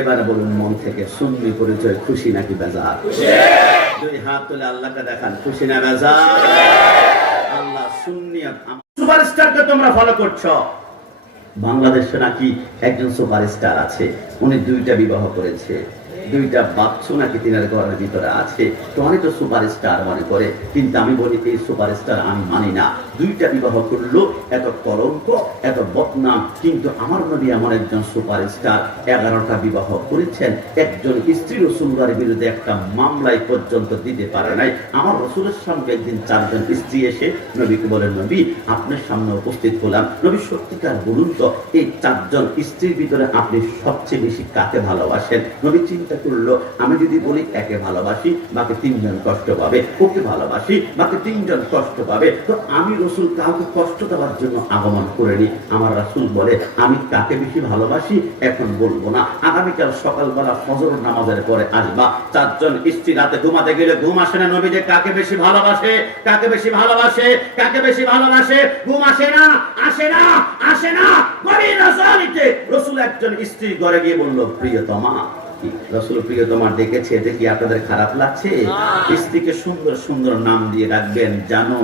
এবার বলুন মন থেকে সুন্নি পরিচয় খুশি নাকি বেজার? দুই হাত তুলে আল্লাহকে দেখান, খুশি না বেজার? আল্লাহ সুন্নিয়ত সুপারস্টারকে তোমরা ফলো করছো। বাংলাদেশে নাকি একজন সুপারস্টার আছে, উনি 2টা বিবাহ করেছে, 2টা বাচ্চা নাকি তিনার ঘরের ভিতরে আছে। তো অনেক তো সুপারস্টার মনে করে, কিন্তু আমি বলি এই সুপারস্টার আমি মানি না। 2টা বিবাহ করলো, এত কলঙ্ক, এত বদনাম। কিন্তু আমার নবী এমন একজন সুপারস্টার, 11টা বিবাহ করেছেন। একজন স্ত্রী রাসূলের বিরুদ্ধে একটা মামলায় পর্যন্ত দিতে পারে নাই। আমার রাসূলের সামনে একদিন 4জন স্ত্রী এসে নবীকে বলেন, নবী আপনার সামনে উপস্থিত হলাম, নবী সত্যিকার বলুন তো এই 4জন স্ত্রীর ভিতরে আপনি সবচেয়ে বেশি কাকে ভালোবাসেন? নবী চিন্তা করলো, আমি যদি বলি একে ভালোবাসি বাকি 3জন কষ্ট পাবে, ওকে ভালোবাসি বাকি 3জন কষ্ট পাবে। তো আমি রাসূল কাউকে কষ্ট দেওয়ার জন্য আগমন করিনি। আমার রাসূল বলে আমি কাকে বেশি ভালোবাসি এখন বলবো না, আগামীকাল সকালবেলা ফজর নামাজের পরে আসবা। 4জন স্ত্রী রাতে ঘুমাতে গেলে ঘুম আসে না, নবী যে কাকে বেশি ভালোবাসে, কাকে বেশি ভালোবাসে, কাকে বেশি ভালোবাসে, ঘুম আসে না, আসে না, আসে না। গভীর রাতে রাসূল একজন স্ত্রী ঘরে গিয়ে বলল, প্রিয়তমা, রাসূল প্রিয়তমা ডেকেছে, দেখি আপনাদের খারাপ লাগছে? স্ত্রীকে সুন্দর সুন্দর নাম দিয়ে রাখবেন, জানো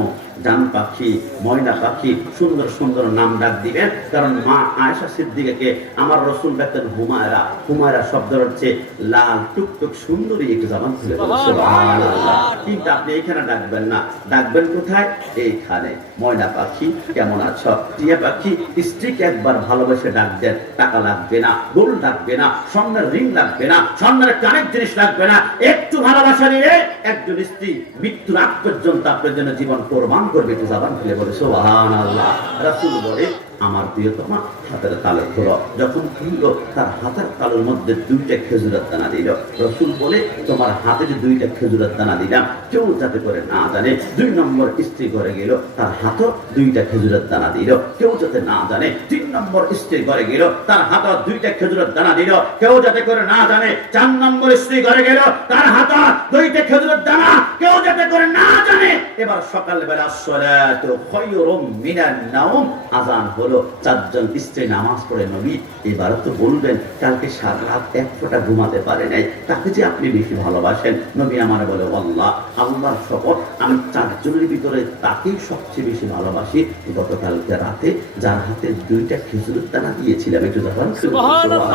জান পাখি, ময়না পাখি, সুন্দর সুন্দর নাম ডাক দিবেন। কারণ মা আয়েশা সিদ্দিকাকে আমার রাসূল ডাকতেন হুমায়রা। হুমায়রা শব্দ হচ্ছে লাল টুকটুক সুন্দরী, একটু জবান খুলে বলুন সুবহানাল্লাহ। কিন্তু আপনি এখানে ডাকবেন না, ডাকবেন কোথায়? এইখানে। ময়না পাখি কেমন আছো? টিয়া পাখি। স্ত্রীকে একবার ভালোবেসে ডাক দেন, টাকা লাগবে না, গোল্ড লাগবে না, স্বর্ণের রিং লাগবে না, স্বর্ণের কানের জিনিস লাগবে না, একটু ভালোবাসা নিয়ে একজন স্ত্রী মৃত্যুর আগ পর্যন্ত আপনার জন্য জীবন কোরবান করবে। একটু জবান খুলে বলে সুবহানাল্লাহ। রাসূল বলে আমার প্রিয়তমা হাতের তালু ধরো। যখন খুললো তার হাতের তালুর মধ্যে 2টা খেজুরের দানা দিল। রাসূল বলে তোমার হাতে যে 2টা খেজুরের দানা দিলাম কেউ যাতে করে না জানে। 2 নম্বর স্ত্রী ঘরে গেল, তার হাতও 2টা খেজুরের দানা দিল, কেউ যাতে না জানে। 3 নম্বর স্ত্রী ঘরে গেল, তার হাতও 2টা খেজুরের দানা দিল, কেউ যাতে করে না জানে। 4 নম্বর স্ত্রী ঘরে গেল, তার হাতও 2টা খেজুরের দানা, কেউ যাতে করে না জানে। এবার সকালবেলা সালাতু খায়রুম মিনান নাওম, আযান হলো। 4জন স্ত্রী নামাজ পড়ে, নবী এবার তো বলবেন কালকে সারা রাত এক ফোঁটা ঘুমাতে পারে নাই, তাকে যে আপনি বেশি ভালোবাসেন। নবী আমার বলে আল্লাহ, আল্লাহর শপথ আমি 4জনের ভিতরে তাকেই সবচেয়ে বেশি ভালোবাসি গতকালকে রাতে যার হাতে 2টা খেজুরের দানা দিয়েছিলাম। একটু যখন সুবহানাল্লাহ,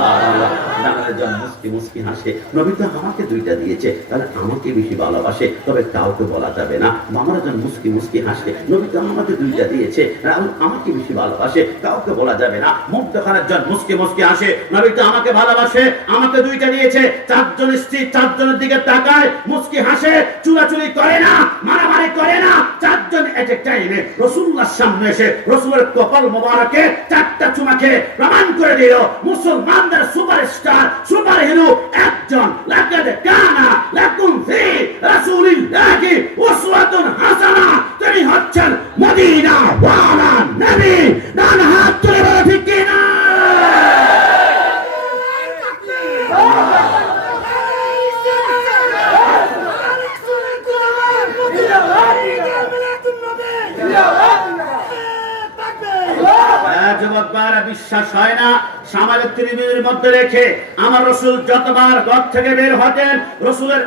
মুস্কি মুস্কি হাসে, নবী তো আমাকে 2টা দিয়েছে, তাহলে আমাকে বেশি ভালোবাসে, তবে কাউকে বলা যাবে না। আমার জন মুস্কি মুস্কি হাসে, নবী তো আমাকে 2টা দিয়েছে, আমাকে বেশি ভালোবাসে, কাউকে বলা যাবে না। মুখ দেখানোর জন মুস্কি মুস্কি হাসে, নবী তো আমাকে ভালোবাসে, আমাকে 2টা দিয়েছে। 4জন স্ত্রী 4জনের দিকে তাকায়, মুস্কি হাসে, চুরাচুরি করে না, মারামারি করে না। 4জন এট এ টাইমে রাসূলুল্লাহর সামনে এসে রাসূলের কপাল মোবারকে 4টা চুমা খেয়ে প্রমাণ করে দিল মুসলমানদের সুপারস্টার, সুপার হিরো একজন। লাকাদ কানা লাকুম ফি রাসূলিল্লাহি উসওয়াতুন হাসানাহ, তিনি হচ্ছেন মদিনা ওয়ালা নবী। ডান হাত তুলে বলো ঠিক কি না? বিশ্বাস হয় না? সামাজিক ত্রিভুজের মধ্যে রেখে আমার রাসূল যতবার ঘর থেকে বের হতেন, রাসূলের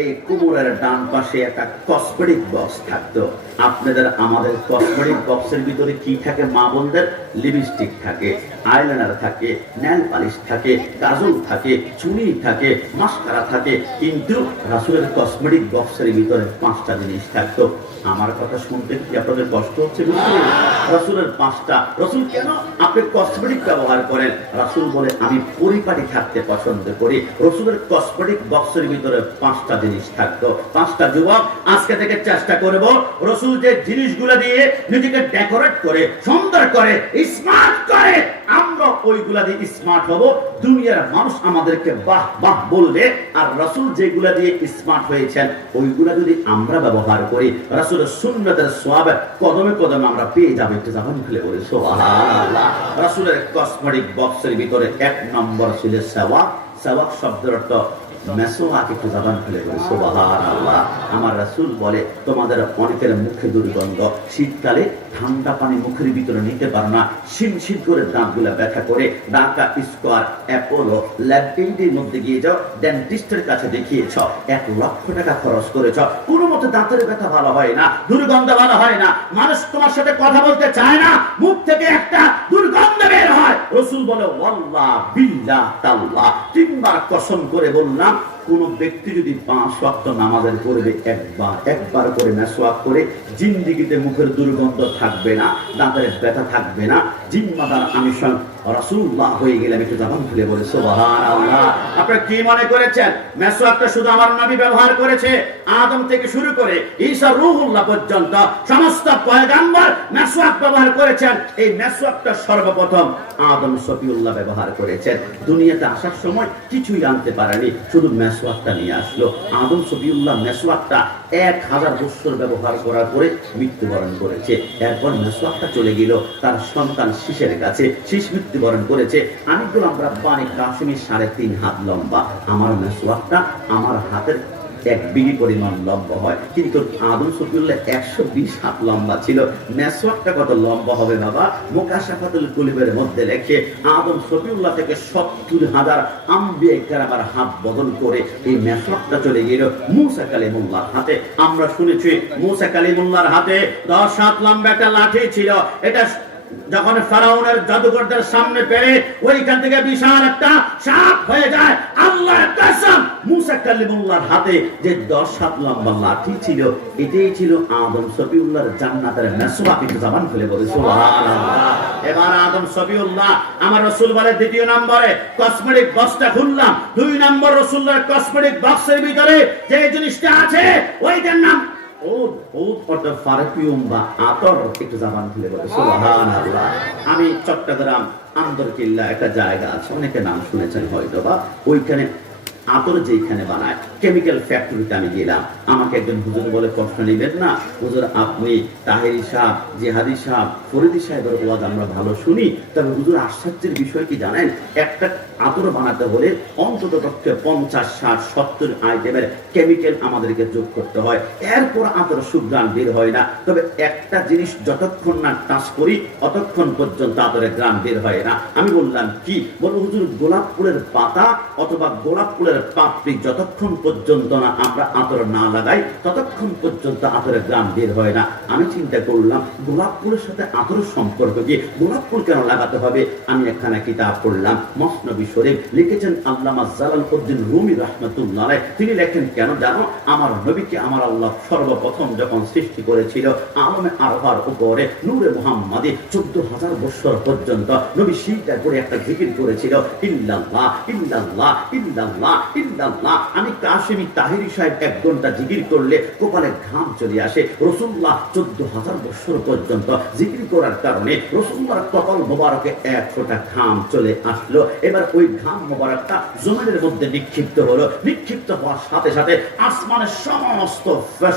এই কোমরের ডান পাশে একটা কসমেটিক বক্স থাকতো। আপনাদের আমাদের কসমেটিক বক্সের ভিতরে কি থাকে মা বোনদের? লিপস্টিক থাকে, আইলাইনার থাকে, নেল পালিশ থাকে, কাজল থাকে, চুনি থাকে, মাস্কারা থাকে। কিন্তু রাসূলের কসমেটিক বক্সের ভিতরে 5টা জিনিস থাকতো। আমার কথা শুনতে কি আপনাদের কষ্ট হচ্ছে? রাসূলের 5টা। রাসূল কেন আপনি কসমেটিক ব্যবহার করেন? রাসূল বলে আমি পরিপাটি থাকতে পছন্দ করি। রাসূলের কসমেটিক বক্সের ভিতরে 5টা জিনিস থাকতো। 5টা যুবক আজকে থেকে চেষ্টা করব রাসূল যে জিনিসগুলো দিয়ে নিজেকে ডেকোরেট করে, সুন্দর করে, স্মার্ট করে, আমরা ওইগুলা দিয়ে স্মার্ট হব। দুনিয়ার মানুষ আমাদেরকে বাহ বাহ বলবে। আর রাসূল যেগুলা দিয়ে স্মার্ট হয়েছেন ওইগুলা যদি আমরা ব্যবহার করি, রাসূলের সুন্নাতের সওয়াব কদমে কদমে আমরা পেয়ে যাব। একটু যখন খুলে বলি সুবহানাল্লাহ। রাসূলের কসমেটিক বক্সের ভিতরে 1 নম্বর ছিল সাওয়াক। সাওয়াক শব্দের অর্থ মেসোয়াক। একটু জবান খুলে বলি সুবহানাল্লাহ। আমার রাসূল বলে তোমাদের অনেকের মুখে দুর্গন্ধ, শীতকালে ঠান্ডা পানি মুখের ভিতরে নিতে পারো না, শিনশিন করে দাঁতগুলা ব্যথা করে ঢাকা স্কয়ার, অ্যাপোলো, ল্যাবরেটরির মধ্যে গিয়ে যাও, ডেন্টিস্টের কাছে দেখিয়েছ, 1 লক্ষ টাকা খরচ করেছ, কোনো মতে দাঁতের ব্যথা ভালো হয় না, দুর্গন্ধ ভালো হয় না, মানুষ তোমার সাথে কথা বলতে চায় না, মুখ থেকে একটা দুর্গন্ধ বের হয়। রাসূল বলে ওয়াল্লাহ বিল্লাহ তাল্লাহ, 3 বার কসম করে বললাম, কোন ব্যক্তি যদি 5 ওয়াক্ত নামাজের পড়বে, একবার করে মেসওয়াক করে, জিন্দেগিতে মুখের দুর্গন্ধ থাকবে না, দাঁতের ব্যথা থাকবে না, জিম্মাদার আমি স্বয়ং রাসূলুল্লাহ হয়ে গেলাম। একটু জবান খুলে বলে সুবহানাল্লাহ। আপনারা কি মনে করেছেন মেসওয়াকটা শুধু আমার নবী ব্যবহার করেছে? আদম থেকে শুরু করে ঈসা রূহুল্লাহ পর্যন্ত সমস্ত পয়গম্বর মেসওয়াক ব্যবহার করেছেন। এই মেসওয়াকটা সর্বপ্রথম আদম সফিউল্লাহ ব্যবহার করেছেন। দুনিয়াতে আসার সময় কিছুই আনতে পারেনি, শুধু মেসওয়াকটা নিয়ে আসলো। আদম সফিউল্লাহ মেসওয়াকটা 1000 বছর ব্যবহার করার পরে মৃত্যুবরণ করেছে। এরপর মেসওয়াকটা চলে গেল তার সন্তান শীষের কাছে, শীষ মৃত্যুবরণ করেছে। আমি বললাম রাব্বানি কাশিমি 3.5 হাত লম্বা, আমার মেসওয়াকটা আমার হাতের 1 বিঘি পরিমাণ লম্বা হয়, কিন্তু আদম সফিউল্লাহ 120 হাত লম্বা ছিল। মেসওয়াকটা কত লম্বা হবে বাবা? মুকাশাফাতুল কুলুবের মধ্যে লেখে আদম সফিউল্লাহ থেকে 70,000 আম্বিয়া কেরামের হাত বদল করে এই মেসওয়াকটা চলে গেল মুসা কালিমুল্লাহর হাতে। আমরা শুনেছি মুসা কালিমুল্লাহর হাতে 10 হাত লম্বা একটা লাঠি ছিল। এটা যখন ফেরাউনের জাদুকরদের সামনে পেরে ওইখান থেকে বিশাল একটা সাপ হয়ে যায়। আল্লাহর কসম, মুসা কালিমুল্লাহর হাতে যে 10 হাত লম্বা লাঠি ছিল, এটাই ছিল আদম সফিউল্লাহর জান্নাতের মেসওয়াক। একটু জবান খুলে বলে সুবহানাল্লাহ। এবার আদম সফিউল্লাহ, আমার রাসূল বলে দ্বিতীয় নম্বরে কসমেটিক বক্সটা খুললাম। 2 নম্বর রাসূলের কসমেটিক বক্সের ভিতরে যে জিনিসটা আছে ওইটার নাম আমি চট্টগ্রাম আন্দরকিল্লা একটা জায়গা আছে, অনেকে নাম শুনেছেন হয়তো বা, ওইখানে আতর যেখানে বানায় কেমিক্যাল ফ্যাক্টরিতে আমি গেলাম। আমাকে একজন হুজুর বলে, কষ্ট নেবেন না হুজুর, আপনি তাহেরি সাহেব, জিহাদি সাহেব, ফরিদি সাহেবের ওয়াজ আমরা ভালো শুনি, তবে হুজুর আশ্চর্যের বিষয় কি জানেন, একটা আতর বানাতে হলে অন্তত পক্ষে 50, 60, 70 আইটেমের কেমিক্যাল আমাদেরকে যোগ করতে হয়, এরপর আতর সুঘ্রাণ বের হয় না। তবে একটা জিনিস যতক্ষণ না টাচ করি ততক্ষণ পর্যন্ত আতরের গ্রাম বের হয় না। আমি বললাম কি? বলো হুজুর, গোলাপ ফুলের পাতা অথবা গোলাপ ফুলের পাপড়ি যতক্ষণ পর্যন্ত না আমরা আতর না লাগাই ততক্ষণ পর্যন্ত আতরের গ্রাম বের হয় না। আমি চিন্তা করলাম গোলাপ ফুলের সাথে আতরের সম্পর্ক কি? গোলাপ ফুল কেন লাগাতে হবে? আমি একখানা কিতাব পড়লাম, মসনবী শরীফ, লিখেছেন আল্লামা জালালউদ্দিন রুমি রাহমাতুল্লাহ আলাইহি। তিনি লেখেন, কেন জানো, আমার নবীকে আমার আল্লাহ সর্বপ্রথম যখন সৃষ্টি করেছিল আলমে আরফার উপরে নূরে মুহাম্মাদি 14,000 বছর পর্যন্ত নবী সেইটা করে একটা জিকির করেছিল, ইল্লাল্লাহ ইল্লাল্লাহ ইল্লাল্লাহ ইল্লাল্লাহ। আমি কাশিমি তাহেরি সাহেব 1 ঘন্টা জিকির করলে কপালে ঘাম চলে আসে। রাসূলুল্লাহ 14,000 বছর পর্যন্ত জিকির করার কারণে রাসূলুল্লাহর কপাল মোবারকে 1 ফোঁটা ঘাম চলে আসলো। এবার ওই ঘাম মোবারকটা জমিনের মধ্যে নিক্ষিপ্ত হলো। নিক্ষিপ্ত হওয়ার সাথে সাথে আসমানের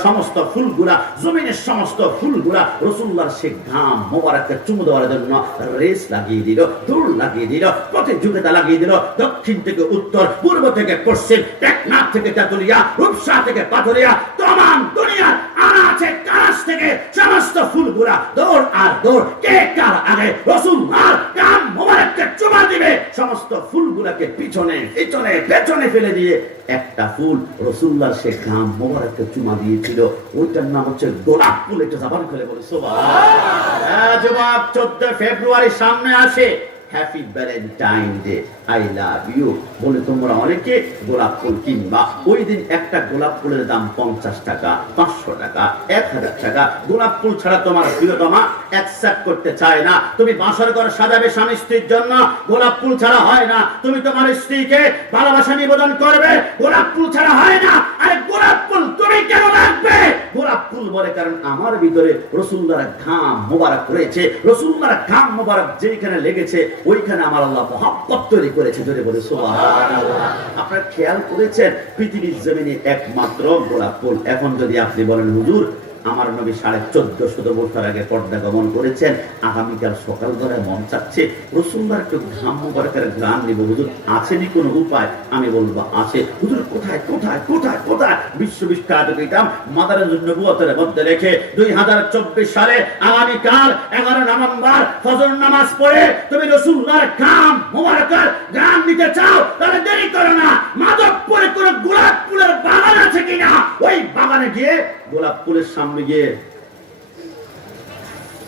সমস্ত ফুলগুলা, জমিনের সমস্ত ফুলগুলা রাসূলুল্লাহর সেই ঘাম মোবারককে চুমু দেওয়ার জন্য রেস লাগিয়ে দিল, দৌড় লাগিয়ে দিল, প্রতিযোগিতা লাগিয়ে দিল। দক্ষিণ থেকে উত্তর, পূর্ব থেকে পশ্চিম, টেকনাফ থেকে তেতুলিয়া, রূপসা থেকে পাথরিয়া, तमाम দুনিয়ার আনাচে কানাচ থেকে সমস্ত ফুলগুলা দৌড় আর দৌড়, কে কার আগে রাসূলুল্লাহর গাম মোবারককে চুমা দিবে। সমস্ত ফুলগুলাকে পিছনে পিছনে পেছনে ফেলে দিয়ে একটা ফুল রাসূলুল্লাহর সে গাম মোবারককে চুমা দিয়েছিল, ওইটার নাম হচ্ছে গোলাপ ফুল। এটা জবান খুলে বলে সুবহানাল্লাহ। জবাব 14 ফেব্রুয়ারি সামনে আসে, happy Valentine day, I love you বলে তোমরা অনেকে গোলাপ ফুল কিনবা। ওই দিন একটা গোলাপ ফুলের দাম 50 টাকা, 500 টাকা, 1000 টাকা। গোলাপ ফুল ছাড়া তোমার প্রিয়তমা অ্যাকসেপ্ট করতে চায় না। তুমি বাসর ঘর সাজাবে স্বামী স্ত্রীর জন্য, গোলাপ ফুল ছাড়া হয় না। তুমি তোমার স্ত্রীকে ভালোবাসা নিবেদন করবে, গোলাপ ফুল ছাড়া হয় না। আরে গোলাপ ফুল তুমি কেন রাখবে? গোলাপ ফুল বলে কারণ আমার ভিতরে রাসূলুল্লাহর ঘাম মোবারক রয়েছে। রাসূলুল্লাহর ঘাম মোবারক যেখানে লেগেছে ওইখানে আমার আল্লাহ মহব্বত তৈরি করেছে। ধরে বলে সুবহানাল্লাহ। আপনারা খেয়াল করেছেন পৃথিবীর জমিনে একমাত্র গোলাপ ফুল। এখন যদি আপনি বলেন হুজুর আমার নবী 1450 বছর আগে পর্দা গমন করেছেন। আগামীকাল সকাল বেলায় মন চাচ্ছে রাসূলুল্লাহর একটু ঘাম মুবারকের ঘ্রাণ নিব। হুজুর আছেনি কোনো উপায়? আমি বলবো আছে। হুজুর কোথায় কোথায় কোথায় কোথায়? বিশ্ববিখ্যাত কিতাব মাদারিজুন নবুওয়াতের মধ্যে লেখে 2024 সালে আগামীকাল 11 নভেম্বর ফজর নামাজ পড়ে তুমি রাসূলুল্লাহর ঘাম মুবারকের ঘ্রাণ নিতে চাও, তাহলে দেরি করো না। মাধবপুরে কোন গোলাপ ফুলের বাগান আছে কিনা, ওই বাগানে গিয়ে গোলাপ ফুলের সামনে গিয়ে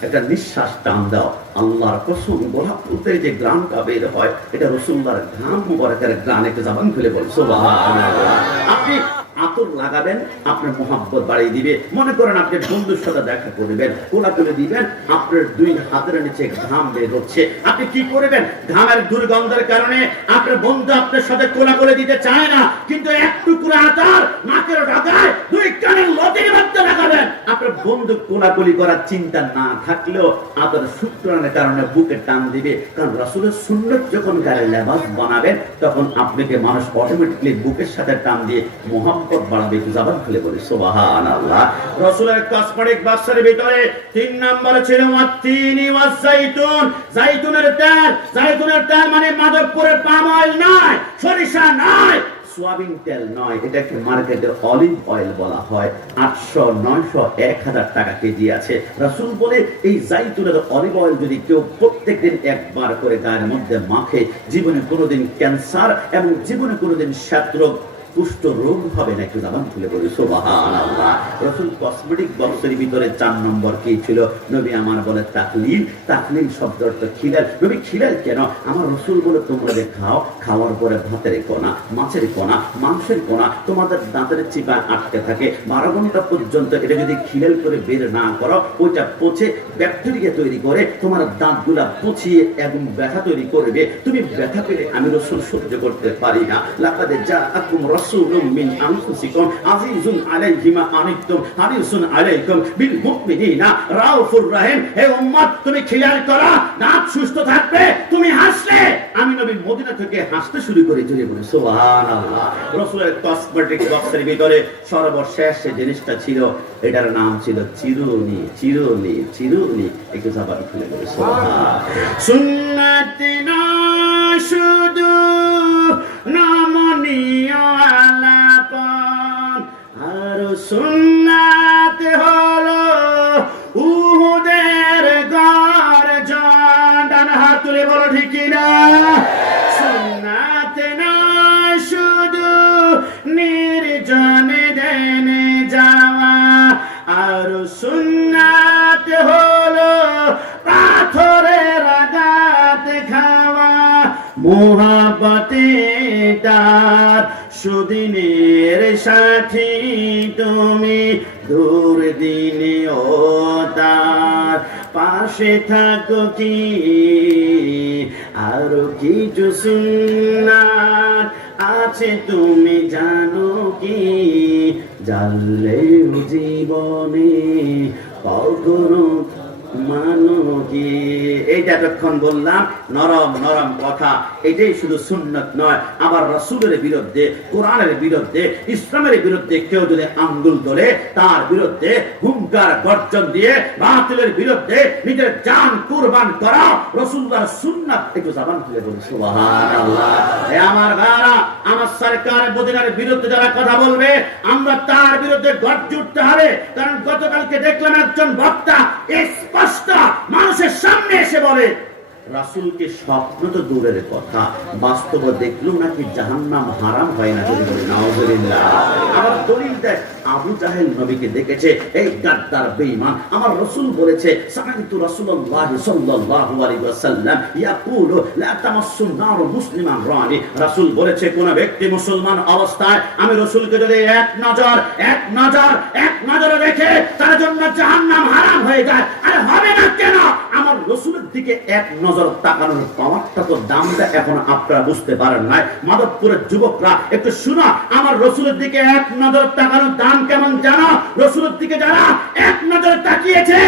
একটা নিঃশ্বাস টান দাও। আল্লাহর কসম, গোলাপ ফুল থেকে যে গ্রামটা বের হয় এটা রাসূলুল্লাহর ঘাম মুবারকের গ্রাম। একটা জবান খুলে বল সুবহানাল্লাহ। আপনি আতর লাগাবেন, আপনার মোহাব্বত বাড়িয়ে দিবে। মনে করেন আপনি বন্ধুর সাথে দেখা করবেন, কোলাকুলি দিবেন, আপনার 2 হাতের নিচে ঘাম বের হচ্ছে, আপনি কি করবেন? ঘামের দুর্গন্ধের কারণে আপনার বন্ধু আপনার সাথে কোলাকুলি দিতে চায় না, কিন্তু এক টুকরা আতর নাকের ডাকায় 2 কানের লতির মধ্যে লাগাবেন। আপনার বন্ধু কোলাকুলি করার চিন্তা না থাকলেও আতর শুক্রানের কারণে বুকে টান দিবে। কারণ রাসূলের সুন্নাত যখন গায়ে লেবাস বানাবেন তখন আপনাকে মানুষ অটোমেটিক্যালি বুকের সাথে টান দিয়ে মোহাম্মত বাড়াবে। জবান খুলে বলি সুবহানাল্লাহ। রাসূলের কসমেটিক বাক্সের ভিতরে 3 নম্বরে ছিল ওয়াতিনি ওয়াজাইতুন, জাইতুনের তেল। জাইতুনের তেল মানে মাধবপুরের পাম অয়েল নয়, সরিষা নয়, সোয়াবিন তেল নয়, এটাকে মার্কেটের অলিভ অয়েল বলা হয়। 800, 900, 1000 টাকা কেজি আছে। রাসূল বলে এই জাইতুনের অলিভ অয়েল যদি কেউ প্রত্যেকদিন একবার করে গায়ের মধ্যে মাখে, জীবনে কোনোদিন ক্যান্সার এবং জীবনে কোনোদিন শ্বাসরোগ কুষ্ঠ রোগ হবে না। একটু জবান খুলে বলি সুবহানাল্লাহ। রাসূল কসমেটিক বক্সের ভিতরে 4 নম্বর কি ছিল? নবী আমার বলে তাকলিল। তাকলিল শব্দ অর্থ খিলাল। নবী খিলাল কেন? আমার রাসূল বলে তোমরা যে খাও, খাওয়ার পরে ভাতের কোনা, মাছের কোনা, মাংসের কোনা তোমাদের দাঁতের চিপায় আটকে থাকে, 12 ঘন্টা পর্যন্ত এটা যদি খিলাল করে বের না করো, ওইটা পচে ব্যাকটেরিয়া তৈরি করে তোমার দাঁতগুলা পচিয়ে এবং ব্যথা তৈরি করবে। তুমি ব্যথা পেলে আমি রাসূল সহ্য করতে পারি না। লাকাদ জাআকুম রাসূলুম মিন আনফুসিকুম আজিজুন আলাইহি মা আনিতুম হারিসুন আলাইকুম বিল মুমিনিনা রাউফুর রহিম। হে উম্মত, তুমি খেয়াল করো, দাঁত সুস্থ থাকবে, তুমি হাসলে আমি নবী মদিনা থেকে হাসতে শুরু করে চলে বলি সুবহানাল্লাহ। রাসূলের কসমেটিক বক্সের ভিতরে সর্বশেষ যে জিনিসটা ছিল, এটার নাম ছিল চিরুনি। চিরুনি চিরুনি একটু জবান খুলে বলি সুবহানাল্লাহ। সুন্নতে না শুধু নমনীয় আলাপন, আর সুন্নাত হলো উহুদের গর্জন। ডান হাত তুলে বলো ঠিক কিনা? সুন্নাত না শুধু নির্জনে দেনে যাওয়া, আর সুন্নাত হলো পাথরের আঘাত খাওয়া। মোহাব্বতে তার সুদিনের সাথী তুমি, দুর্দিনে ও তার পাশে থাকো কি। আরো কিছু সুন্নাত আছে তুমি জানো কি, জানলে জীবনে কখনো মানো কি। এইটা এতক্ষণ বললাম নরম নরম কথা। এটাই শুধু সুন্নাত নয়, আবার রাসূলের বিরুদ্ধে, কোরআনের বিরুদ্ধে, ইসলামের বিরুদ্ধে কেউ যদি আঙ্গুল তোলে, তার বিরুদ্ধে হুঙ্কার গর্জন দিয়ে বাতিলের বিরুদ্ধে নিজের জান কুরবান করা রাসূলুল্লাহর সুন্নাত। একটু জবান খুলে বলি সুবহানাল্লাহ। হে আমার ভাইরা, আমার সরকার মদিনার বিরুদ্ধে যারা কথা বলবে, আমরা তার বিরুদ্ধে গর্জে উঠতে হবে। কারণ গতকালকে দেখলাম একজন বক্তা স্পষ্ট মানুষের সামনে এসে বলে রাসূলকে স্বপ্ন তো দূরের কথা, বাস্তবে দেখলেও নাকি জাহান্নাম হারাম হয় না। যদি বলি নাউজুবিল্লাহ। আমার দলিল দেখ, আবু জাহেল নবীকে দেখেছে, এই গাদ্দার বেঈমান। আমার রাসূল বলেছে সামিতু রাসূলুল্লাহ সাল্লাল্লাহু আলাইহি ওয়াসাল্লাম ইয়াকুলু লা তামাসসুন নার মুসলিমান রানি। রাসূল বলেছে কোন ব্যক্তি মুসলমান অবস্থায় আমি রাসূলকে যদি এক নজরে দেখে তার জন্য জাহান্নাম হারাম হয়ে যায়। আর হবে না কেন? আমার রাসূলের দিকে এক নজর তাকানোর পাওয়ারটা তো দামটা এখন আপনারা বুঝতে পারেন নাই। মাধবপুরের যুবকরা একটু শুনো, আমার রাসূলের দিকে এক নজর তাকানোর দাম কেমন জানো? রাসূলের দিকে যারা এক নজর তাকিয়েছে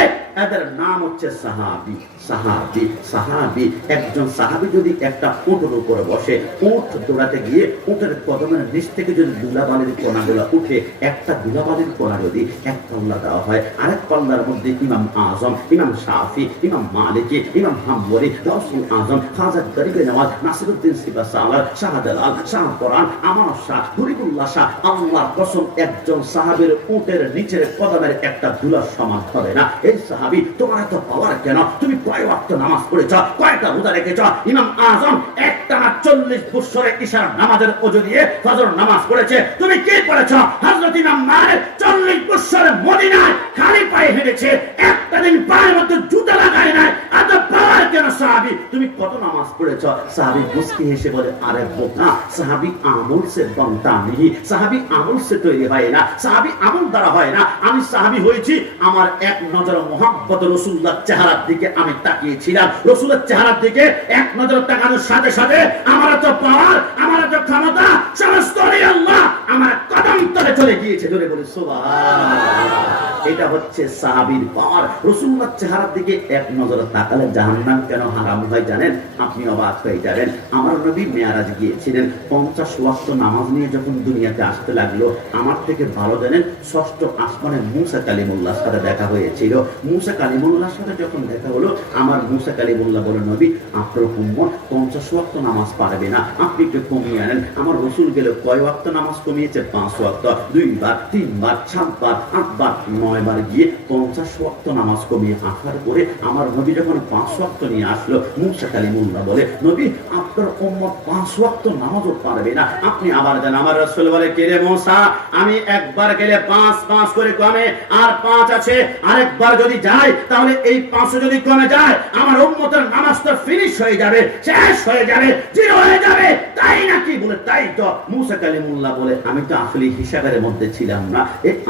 এদের নাম হচ্ছে সাহাবী। সাহাবী সাহাবী একজন সাহাবী যদি একটা উটের উপরে বসে, উট দৌড়াতে গিয়ে উটের কদমের নিচ থেকে যদি ধুলাবালির কণাগুলো উঠে, একটা ধুলাবালির কণা যদি এক পাল্লা দেওয়া হয়, আরেক পাল্লার মধ্যে ইমাম আজম, ইমাম শাফি, ইমাম মালিকি, ইমাম হাম্বলি, গাউসুল আজম, খাজা গরিবে নওয়াজ, নাসিরউদ্দিন সিবাসালার, শাহজালাল, শাহ কোরআন, আমানত শাহ, গরিবুল্লাহ শাহ, আল্লাহর কসম একজন সাহাবীর উটের নিচের কদমের একটা ধুলার সমান হবে না। এই সাহাবী তোমার এত পাওয়ার কেন? তুমি কয় ওয়াক্ত নামাজ পড়েছ, কয়টা রোজা রেখেছ? ইমাম আজম একটানা 40 বছরে ইশার নামাজের ওযু দিয়ে ফজর নামাজ পড়েছে, তুমি কি পড়েছ? হযরত ইমাম মালিক 40 বছরে মদিনায় খালি পায়ে হেঁটেছে, একটা দিন পায়ের মধ্যে জুতা লাগায় নাই, এত পাওয়ার কেন সাহাবী? তুমি কত নামাজ পড়েছ? সাহাবী মুস্কি হেসে বলে, আরে বোকা, সাহাবী আমল সে बनता नहीं, সাহাবী আমল সে তৈরি হয় না, সাহাবী আমল দ্বারা হয় না। আমি সাহাবী হয়েছি আমার এক নজর মুহাব্বত রাসূলুল্লাহর চেহারার দিকে আমি তাকিয়েছিলাম, রাসূলের চেহারার দিকে এক নজর তাকানোর সাথে সাথে আমার তো পাওয়ার, আমার তো ক্ষমতা সমস্ত আল্লাহ আমার কদম তলে চলে গিয়েছে। ধরে বলি সুবহানাল্লাহ। এটা হচ্ছে সাহাবীর পাওয়ার। রাসূলুল্লাহর চেহারার দিকে এক নজর তাকালে জাহান্নাম কেন হারাম হয় জানেন? আপনি অবাক হয়ে যাবেন। আমার নবী মেরাজ গিয়েছিলেন, 50 ওয়াক্ত নামাজ নিয়ে যখন দুনিয়াতে আসতে লাগলো, আমার থেকে ভালো জানেন ষষ্ঠ আসমানে মুসা কালিমুল্লাহর সাথে দেখা হয়েছিল। মুসা কালিমুল্লাহর সাথে যখন দেখা হলো, আমার মুসা কালিমুল্লাহ বলে, নবী আপনার উম্মত 50 ওয়াক্ত নামাজ পারবে না, আপনি একটু কমিয়ে আনেন। আমার রাসূল গেল কয় ওয়াক্ত নামাজ কমিয়েছে? 5 ওয়াক্ত। 2 বার, 3 বার, 7 বার, 8 বার, 9 বার গিয়ে 50 ওয়াক্ত নামাজ কমিয়ে আসার পরে আমার নবী যখন 5 ওয়াক্ত নিয়ে আসলো, মুসা কালিমুল্লাহ বলে, নবী আপনার উম্মত 5 ওয়াক্ত নামাজও পারবে না, আপনি আবার যান। আমার রাসূল বলে, কে রে মুসা, আমি একবার গেলে 5 করে কমে আর 5 আছে, আরেকবার যদি যাই তাহলে এই 5 যদি কমে যায় আমার উম্মতের নামাজ তো ফিনিশ হয়ে যাবে, শেষ হয়ে যাবে, জিরো হয়ে যাবে, তাই নাকি? বলে তাই তো। মুসা কালিমুল্লাহ বলে, আমি তো আসলে হিসাবের মধ্যে ছিলাম না।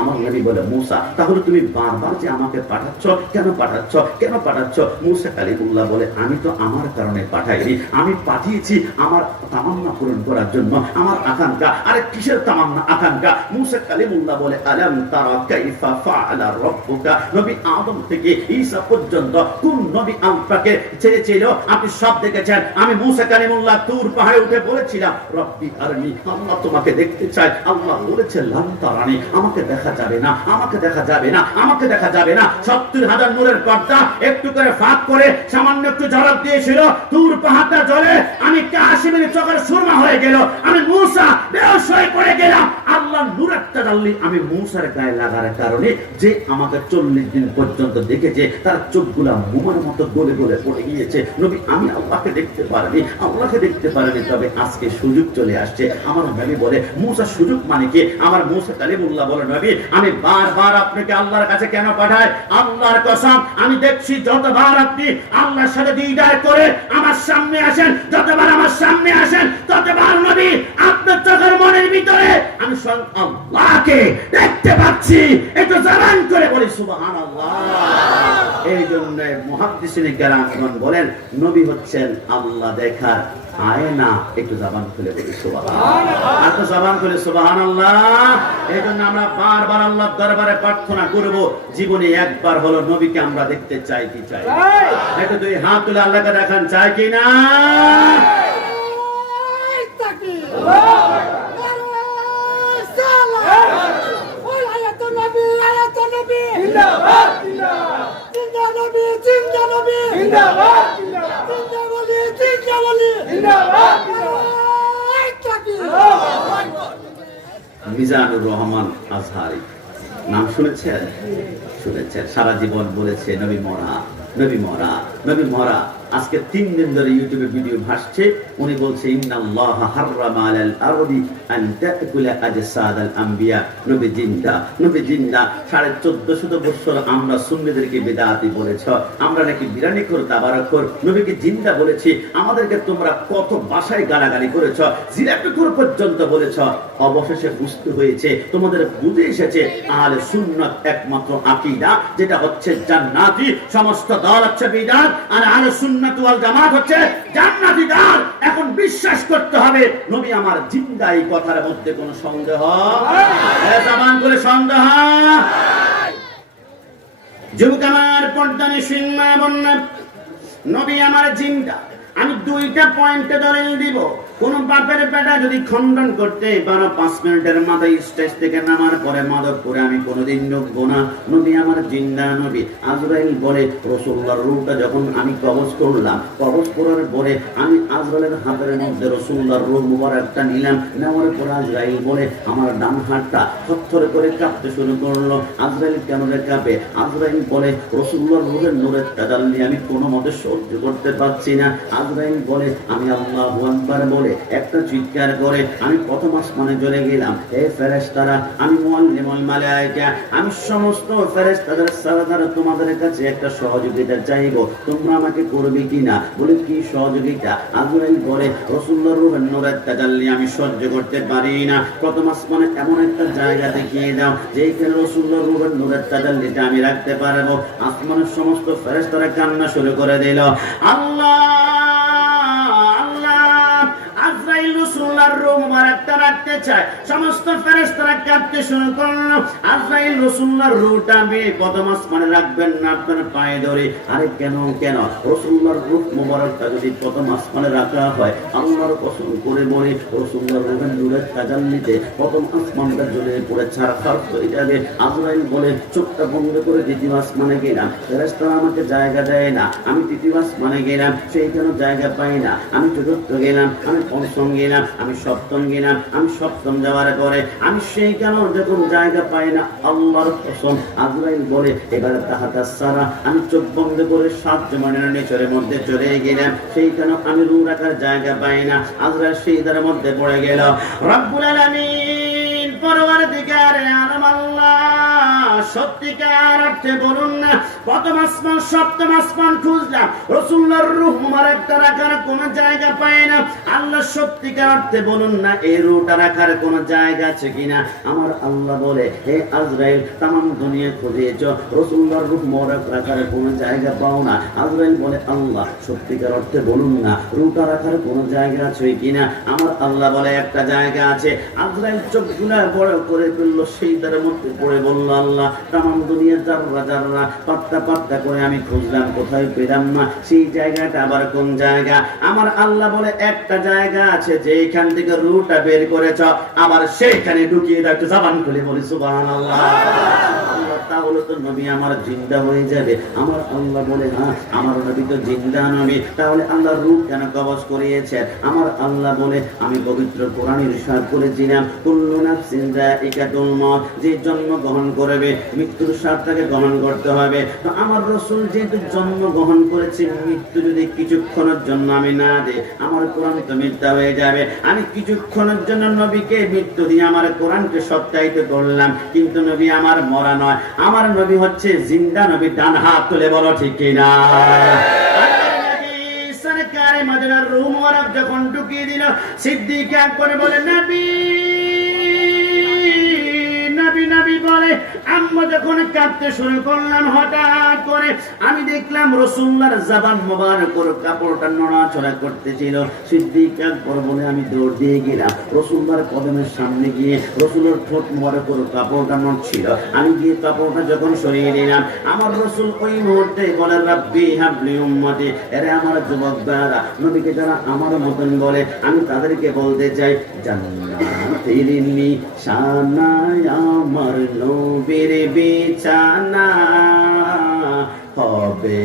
আমার নবী বলে, মুসা তাহলে তুমি বারবার যে আমাকে পাঠাচ্ছ, কেন পাঠাচ্ছ, কেন পাঠাচ্ছ? মুসা কালিমুল্লাহ বলে, আমি তো আমার কারণে পাঠাইনি, আমি পাঠিয়েছি আমার তামান্না পূরণ করার জন্য, আমার আকাঙ্ক্ষা। আরে কিসের তামান্না, আকাঙ্ক্ষা? মুসা কালিমুল্লাহ বলে, আলাম তারা কাইফা ফাআলা রাব্বুকা, নবী আদম থেকে ঈসা পর্যন্ত কোন নবী আপনাকে ছেড়েছিল আপনি সব দেখেছেন। আমি মুসা কালিমুল্লাহ তুর পাহাড়ে উঠে বলেছিলাম, রব্বি আরনি, আল্লাহ তোমাকে দেখতে চাই। আল্লাহ বলেছে, লান তারানি, আমাকে দেখা যাবে না, আমাকে দেখা যাবে না, আমাকে দেখা যাবে না। 70,000 নূরের পর্দা একটু করে ফাঁক করে সামান্য একটু ঝলক দিয়েছিল, তুর পাহাড়টা জ্বলে আমি কাশিমের চোখের সুরমা হয়ে গেল, আমি মুসা বেহুশ হয়ে পড়ে গেলাম। আল্লাহ নূরের তাজাল্লি আমি মুসার গায়ে লাগার কারণে যে আমাকে 40 দিন পর্যন্ত দেখেছে, তার চোখগুলা মোমের মতো গলে গলে পড়ে গিয়েছে। নবী আমি আল্লাহকে দেখতে পারিনি, আল্লাহকে দেখতে পারিনি, তবে আজকে সুযোগ চলে আসছে। আমার নবী বলে, মুসা সুযোগ মানে কি? আমার মুসা কালিমুল্লাহ বলে, নবী আমি বারবার আপনাকে আল্লাহর কাছে কেন পাঠাই? আল্লাহর কসম আমি দেখছি যতবার আপনি আল্লাহর সাথে দ্বিধায় করে আমার সামনে আসেন, যতবার আমার সামনে আসেন, ততবার নবী আপনার চোখের মনের ভিতরে আমি স্বয়ং আল্লাহকে দেখতে পাচ্ছি। একটু জবান করে বলি সুবহানাল্লাহ। এই জন্য মুহাদ্দিসিনে কেরাম বলেন, নবী হচ্ছেন আল্লাহ দেখার আয়না। একটু জবান খুলে বলি সুবহানাল্লাহ, আর তো জবান খুলে সুবহানাল্লাহ। এই জন্য আমরা বারবার আল্লাহর দরবারে প্রার্থনা করব, জীবনে একবার হলো নবীকে আমরা দেখতে চাই কি চাই? একটু দুই হাত তুলে আল্লাহকে দেখান, চাই কি না? মিজানুর রহমান আজহারি নাম শুনেছেন? শুনেছেন। সারা জীবন বলেছে নবী মরা, নবী মরা, নবী মরা। আজকে 3 দিন ধরে ইউটিউবে ভিডিও ভাসছে, উনি বলছে ইন্নাল্লাহ হাররামা আলাল আরদি আন তাকুলা আজসাদাল আম্বিয়া। নবী জিন্দা, নবী জিন্দা। 1450 বছর আমরা সুন্নিদেরকে বিদআতি বলেছ, আমরা নাকি বিরানিখোর দাবারখোর, নবীকে জিন্দা বলেছি। আমাদেরকে তোমরা কত ভাষায় গালাগালি করেছ, জিলাপিখোর পর্যন্ত বলেছ। অবশেষে বুঝতে হয়েছে, তোমাদের বুঝে এসেছে আহলে সুন্নাত একমাত্র আকীদা, যেটা হচ্ছে জান্নাতি। সমস্ত দল হচ্ছে বিদআত, আর আহলে সুন্নাত ওয়াল জামাত হচ্ছে জান্নাতি দল। এখন বিশ্বাস করতে হবে নবী আমার জিন্দা, এই কথার মধ্যে কোনো সন্দেহ? জবান করে সন্দেহ? যুবক আমার, পর্দা নিশিন মা বোন, নবী আমার জিন্দা। আমি দুইটা পয়েন্টে দলিল দিব। কোন বাপের বেটা যদি খণ্ডন করতে পারো 5 মিনিটের মাথায় স্টেজ থেকে নামার পরে মাদকপুরে আমি কোনোদিন ঢুকবো না। নবী আমার জিন্দা নবী। আজরাইল বলে রাসূলুল্লাহর রূহটা যখন আমি কবজ করলাম, কবজ করার পরে আমি আজরাইলের হাতের মধ্যে রাসূলুল্লাহর রূহ মুবারকটা নিলাম। নেওয়ার পরে আজরাইল বলে আমার ডান হাতটা থরথর করে কাঁপতে শুরু করলো। আজরাইল কেন রে কাঁপে? আজরাইল বলে রাসূলুল্লাহর রূহের নূরের তাজাল্লি আমি কোনো মতে সহ্য করতে পারছি না। আজরাইল বলে আমি আল্লাহু আকবার বলে একটা চিৎকার করে আমি প্রথম আসমানে চলে গেলাম। এই ফেরেশতারা, আমি মুআল্লিমুল মালায়েকা, আমি সমস্ত ফেরেশতাদের সরদার তোমাদের কাছে একটা সহযোগিতা চাইবো, তোমরা আমাকে করবে কিনা? বলে কি সহযোগিতা? আজরাইল বলে রাসূলুল্লাহর রূহের নূরের তাজাল্লি আমি সহ্য করতে পারি না। প্রথম আসমানে এমন একটা জায়গা দেখিয়ে দাও যেখানে রাসূলুল্লাহর রূহের নূরের তাজাল্লিটা আমি রাখতে পারবো। আসমানের সমস্ত ফেরেশতারা কান্না শুরু করে দিল। আল্লাহ আজরাইল রাসূলুল্লাহর রূহ মুবারকটা রাখতে চায়। সমস্ত ফেরেশতারা কাঁপতে শুরু করলো। আজরাইল রাসূলুল্লাহর রূহটা প্রথম আসমানে রাখবেন না, আপনার পায়ে ধরে। আরে কেন কেন? রাসূলুল্লাহর রূহ মুবারকটা যদি প্রথম আসমানে রাখা হয়, আল্লাহর কসম করে বলে রাসূলুল্লাহর রূহের নূরের তাজাল্লিতে প্রথম আসমানটা জ্বলে পড়ে ছারখার হয়ে যাবে। আজরাইল বলে চোখটা বন্ধ করে দ্বিতীয় আসমানে গেলাম, ফেরেশতারা আমাকে জায়গা দেয় না। আমি তৃতীয় আসমানে গেলাম, সেইখানে জায়গা পাই না। আমি চতুর্থ গেলাম, আমি পঞ্চম গেলাম, আমি সপ্তম গেলাম। আমি সপ্তম যাওয়ার পরে আমি সেইখানে যখন জায়গা পাই না, আল্লাহর কসম আজরাইল বলে এবারে তাহাতা সারা আমি চোখ বন্ধ করে 7 জমানের নিচের মধ্যে চলে গেলাম। সেইখানে আমি রূহ রাখার জায়গা পাই না। আজরাইল সেইটার মধ্যে পড়ে গেল। রব্বুল আলামিন পরওয়ারদিগার আলম আল্লাহ সত্যিকার অর্থে বলুন না, প্রথম আসমান সপ্তম আসমান খুঁজলাম, রাসূলুল্লাহর রূহ মুবারকটা রাখার কোন জায়গা পাই না। আল্লাহ সত্যিকার অর্থে বলুন না, এই রূহটা রাখার কোন জায়গা আছে কিনা? আমার আল্লাহ বলে হে আজরাইল, তামাম দুনিয়া খুঁজেছো, রাসূলুল্লাহর রূহ মুবারক রাখার কোন জায়গা পাও না। আজরাইল বলে আল্লাহ সত্যিকার অর্থে বলুন না, রূহটা রাখার কোন জায়গা আছে কিনা? আমার আল্লাহ বলে একটা জায়গা আছে। আজরাইল চোখগুলা বড় করে ফেললো, সেইটার মধ্যে পড়ে বলল আল্লাহ তামাম দুনিয়া জাররা জাররা পাত্তা পাত্তা করে আমি খুঁজলাম, কোথায় পেলাম না। সেই জায়গাটা আবার কোন জায়গা? আমার আল্লাহ বলে একটা জায়গা আছে যেখান থেকে রূহটা বের করেছ, আবার সেইখানে ঢুকিয়ে দাও। একটু জবান খুলে বলি সুবহানাল্লাহ। তাহলে তো নবী আমার জিন্দা হয়ে যাবে। আমার আল্লাহ বলে হ্যাঁ, আমার নবী তো জিন্দা নবী, তাহলে আল্লাহর রূহ কেন কবজ করিয়েছে? আমার আল্লাহ বলে আমি পবিত্র কোরআনে ইরশাদ করেছিলাম কুল্লু নাফসিন যায়িকাতুল মউত, যে জন্ম গ্রহণ করবে মৃত্যুর স্বাদ তাকে গ্রহণ করতে হবে। তো আমার রাসূল যেহেতু জন্ম গ্রহণ করেছে, মৃত্যু যদি কিছুক্ষণের জন্য আমি না দেই, আমার কোরআন তো মিথ্যা হয়ে যাবে। আমি কিছুক্ষণের জন্য নবীকে মৃত্যু দিয়ে আমার কোরআনকে সত্যায়িত করলাম, কিন্তু নবী আমার মরা নয়, আমার নবী হচ্ছে জিন্দা নবী। ডান হাত তুলে বলো ঠিক কিনা? সরকারে মদিনার রূহ মুবারক যখন ঢুকিয়ে দিল, সিদ্দিক আকবর বলে নবী নবী নবী বলে আম্মা যখন কাঁদতে শুরু করলাম, হঠাৎ করে আমি দেখলাম রাসূলুল্লাহর জবান মোবারকের কাপড়টা নড়াচড়া করতেছিল। সিদ্দিক আকবর বলে আমি দৌড় দিয়ে গেলাম রাসূলুল্লাহর কদমের সামনে গিয়ে, রাসূলের ঠোঁট মোবারকের কাপড়টা নড়ছিল। আমি গিয়ে কাপড়টা যখন সরিয়ে দিলাম, আমার রাসূল ওই মুহূর্তে বলে রাব্বি হাবলি উম্মতি, এরে আমার যুবক ভাইরা, নবীকে যারা আমার মতন বলে আমি তাদেরকে বলতে চাই জান্নাতের নিশানায় আমার নবীর বিছানা, হবে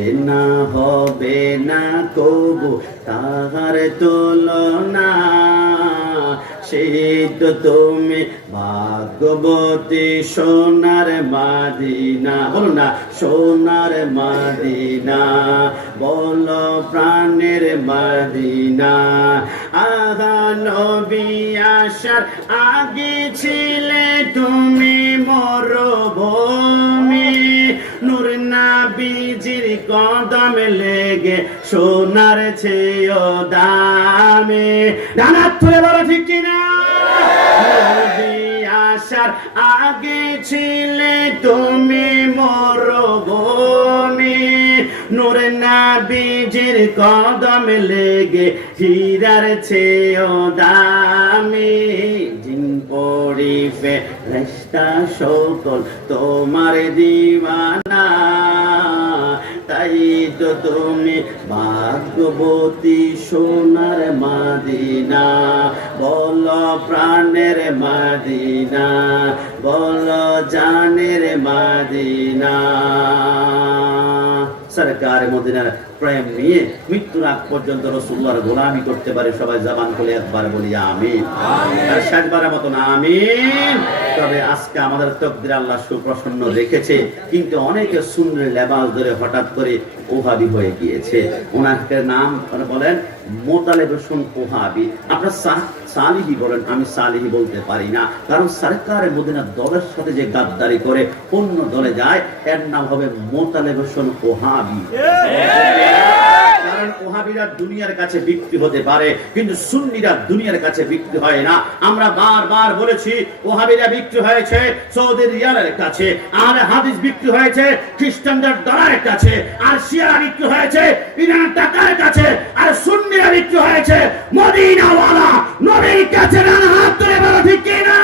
না কবু তাহার তুলনা। সেই তো তুমি ভাগ্যবতী সোনার মাদিনা, বলো না সোনার মাদিনা, বলো প্রাণের মাদিনা। আহা নবী আসার আগে ছিলে তুমি মরুভূমি, নূর নবীজির কদম লেগে সোনার চেয়েও দামি। ডানা তুলে বলো ঠিক কিনা? নবী আসার আগে ছিলে তুমি মরুভূমি, নূর নবীজির কদম লেগে হীরার চেয়েও দামি। জিন পরি ফেরেশতা সকল তোমার দিওয়ানা, চাইতো তুমি ভাগ্যবতী সোনার মাদিনা, বলো প্রাণের মাদিনা, বলো জানের মাদিনা। সরকার মদিনার প্রেম নিয়ে মৃত্যুর আগ পর্যন্ত রাসূলুল্লাহর গোলামি করতে পারে সবাই জবান খুলে একবার বলি আমিন। আর শেষবারের মতন আমিন। তবে আজকে আমাদের তকদির আল্লাহ সুপ্রসন্ন রেখেছে, কিন্তু অনেকে সুন্নের লেবাস ধরে হঠাৎ করে ওহাবি হয়ে গিয়েছে। ওনাকে নাম বলেন মোতালেব হোসেন ওহাবি। আপনার সালিহি বলেন, আমি সালিহি বলতে পারি না, কারণ সরকার মদিনা দলের সাথে যে গাদ্দারি করে অন্য দলে যায় এর নাম হবে মোতালেব হোসেন ওহাবি। কারণ ওহাবিরা দুনিয়ার কাছে বিক্রি হতে পারে, কিন্তু সুন্নিরা দুনিয়ার কাছে বিক্রি হয় না। আমরা বারবার বলেছি ওহাবিরা বিক্রি হয়েছে সৌদি রিয়ালের কাছে, আর হাদিস বিক্রি হয়েছে খ্রিস্টানদের ডলারের কাছে, আর শিয়া বিক্রি হয়েছে ইরান টাকার কাছে, আর সুন্নিরা বিক্রি হয়েছে মদিনাওয়ালা নবীর কাছে। না হাত ধরে বলো ঠিক কি না?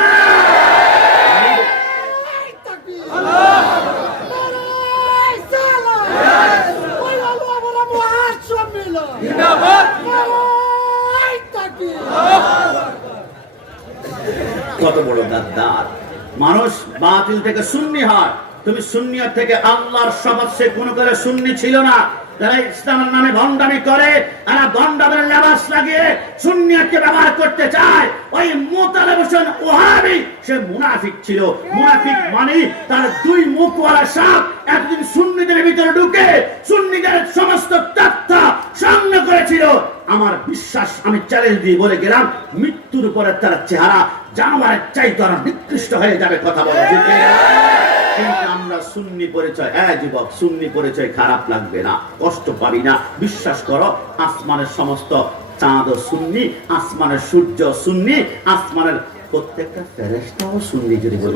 কত বড় গাদ্দার মানুষ বাতিল থেকে সুন্নি হয়। তুমি সুন্নিয়ত থেকে আল্লাহর শপথ সে কোন করে সুন্নি ছিল না। যারা ইসলামের নামে ভণ্ডামি করে, তারা ভণ্ডামের লেবাস লাগিয়ে সুন্নিয়তকে ব্যবহার করতে চায়। ওই মোতালেব হোসেন ওহাবি সে মুনাফিক ছিল। মুনাফিক মানে তার দুই মুখওয়ালা সাপ একদিন সুন্নিদের ভিতরে ঢুকে সুন্নিদের সমস্ত তথ্য সংগ্রহ করেছিল। আমার বিশ্বাস, আমি চ্যালেঞ্জ দিয়ে বলে গেলাম, মৃত্যুর পরে তার চেহারা জানোয়ারের চাইতে আরো নিকৃষ্ট হয়ে যাবে। কথা বলা যেতে, কিন্তু আমরা সুন্নি পরিচয়, যুবক সুন্নি পরিচয় খারাপ লাগবে না, কষ্ট পাবি না। বিশ্বাস করো, আসমানের সমস্ত চাঁদ সুন্নি, আসমানের সূর্য সুন্নি, আসমানের প্রত্যেকটা ফেরেশতাও সুন্নি। যদি বলি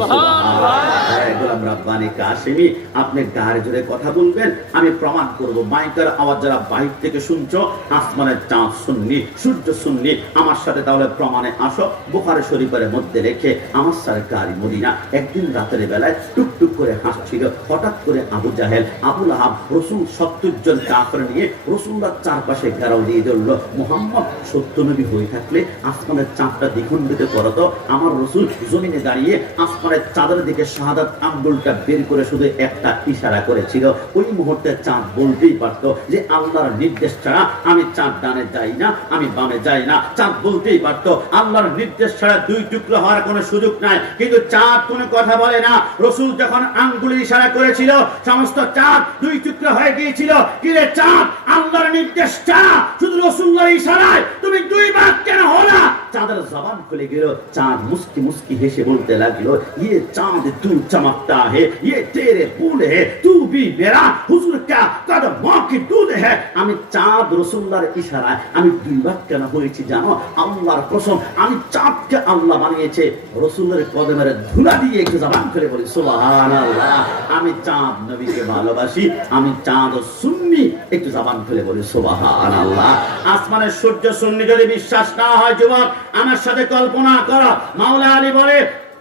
গোলাম রাব্বানি কাসেমি, আপনি গায়ে জোরে কথা বলবেন, আমি প্রমাণ করব। মাইকের আওয়াজ যারা বাহির থেকে শুনছো, আসমানের চাঁদ সুন্নি, সূর্য সুন্নি, আমার সাথে তাহলে প্রমাণে আসো। বুখারী শরীফের মধ্যে রেখে আমার সরকার মদিনা একদিন রাতের বেলায় টুকটুক করে হাসছিল। হঠাৎ করে আবু জাহেল, আবুল আহাব, রসুল 70 জন কাফের নিয়ে রসুলরার চারপাশে ঘেরাও দিয়ে ধরল। মুহাম্মদ সত্য নবী হয়ে থাকলে আসমানের চাঁদটা দ্বিখণ্ডিত করতো। আমার রসুল জমিনে দাঁড়িয়ে আসমানের চাঁদের দিকে শাহাদাত আঙ্গুলটা বের করে শুধু একটা ইশারা করেছিল। ওই মুহূর্তে চাঁদ বলতেই পারতো যে আল্লাহর নির্দেশ ছাড়া আমি চাঁদ ডানে যাই না, আমি বামে যাই না। চাঁদ বলতেই পারতো আল্লাহর নির্দেশ ছাড়া দুই টুকরো হওয়ার কোনো সুযোগ নাই, কিন্তু চাঁদ কোনো কথা বলে না। রসুল যখন আঙ্গুলের ইশারা করেছিল, সমস্ত চাঁদ দুই টুকরো হয়ে গিয়েছিল। কিরে চাঁদ, আল্লাহর নির্দেশ ছাড়া শুধু রসুলের ইশারায় তুমি দুই ভাগ কেন হলা? চাঁদের জবান খুলে গেল। চাঁদ মুস্কি মুস্কি হেসে বলতে লাগলো, ये चांद तू चमकता है, ये तेरे फूल है, तू भी मेरा हुजूर का कदमों की दूध है। আমি চাঁদ রাসূলুল্লাহর ইশারায় আমি দুই ভাগ কেন হয়েছি জানো? আল্লাহর কসম, আমি চাঁদকে আল্লাহ বানিয়েছে রাসূলের কদমের ধুলা দিয়ে। একটু জবান খুলে বলি সুবহানাল্লাহ। আমি চাঁদ নবীকে ভালোবাসি, আমি চাঁদ সুন্নি। একটু জবান খুলে বলি সুবহানাল্লাহ। আসমানের সূর্য সুন্নি যদি বিশ্বাস না হয় যুবক, আমার সাথে কল্পনা করো। মাওলা আলী বলে